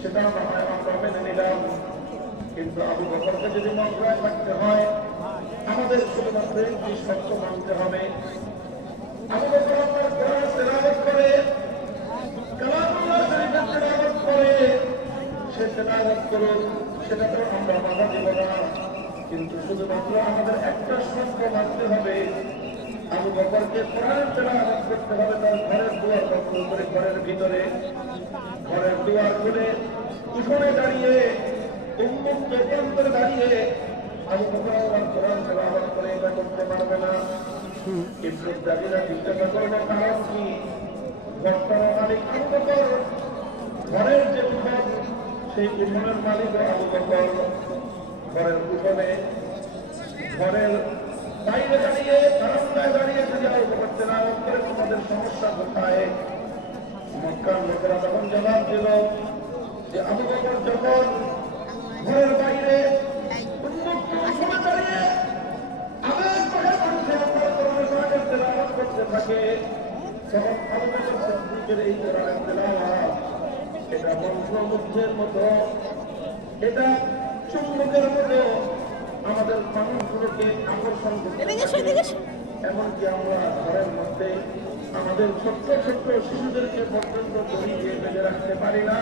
সেটা না হয় আমরা মেনে নিলাম, কিন্তু আবু বকরকে যদি মক্কায় থাকতে হয় আমাদের শুধুমাত্র একটি শর্ত মানতে হবে। আবু বকর আল্লাহর কোরআন তেলাওয়াত করে, কালামুল্লাহ শরীফের তেলাওয়াত করে, সে তেলাওয়াত করুন, সেটা তো আমরা বাধা দেব না, কিন্তু শুধুমাত্র আমাদের একটা শর্ত মানতে হবে, আবু বকরকে কোরআন তেলাওয়াত করতে হবে তার ঘরের দুয়ার বন্ধ করে, ঘরের ভিতরে, ঘরের দুয়ার খুলে উঠোনে দাঁড়িয়ে, উন্মুক্ত প্রান্তরে দাঁড়িয়ে আবু বকর আল্লাহর কোরআন তেলাওয়াত করে এটা করতে পারবে না। ইবনে জারিরা জিজ্ঞাসা করল, কারণ কি? ঘরটার মালিক আবু বকর, ঘরের যে উঠোন সেই উঠোনের মালিক আবু বকর। ঘরের উঠোনে, ঘরের বাইরে দাঁড়িয়ে, বারান্দায় দাঁড়িয়ে যদি আবু বকর তেলাওয়াত করে তোমাদের সমস্যা কোথায়? মক্কার লোকেরা তখন জবাব দিল যে আবু বকর যখন ঘরের বাইরে উন্মুক্ত উঠোনে দাঁড়িয়ে আবেগ করে মানুষের আল্লাহর কোরআনের তেলাওয়াত করতে থাকে, তখন আবু বকর সিদ্দিকের এই কোরআনের তেলাওয়াত এটা মন্ত্রমুগ্ধের মতো, এটা চুম্বকের মতো আমাদের মানুষগুলোকে আকর্ষণ করতে থাকে। এমনকি আমরা ঘরের মধ্যে আমাদের ছোট্ট ছোট্ট শিশুদেরকে পর্যন্ত জড়িয়ে বেঁধে রাখতে পারি না।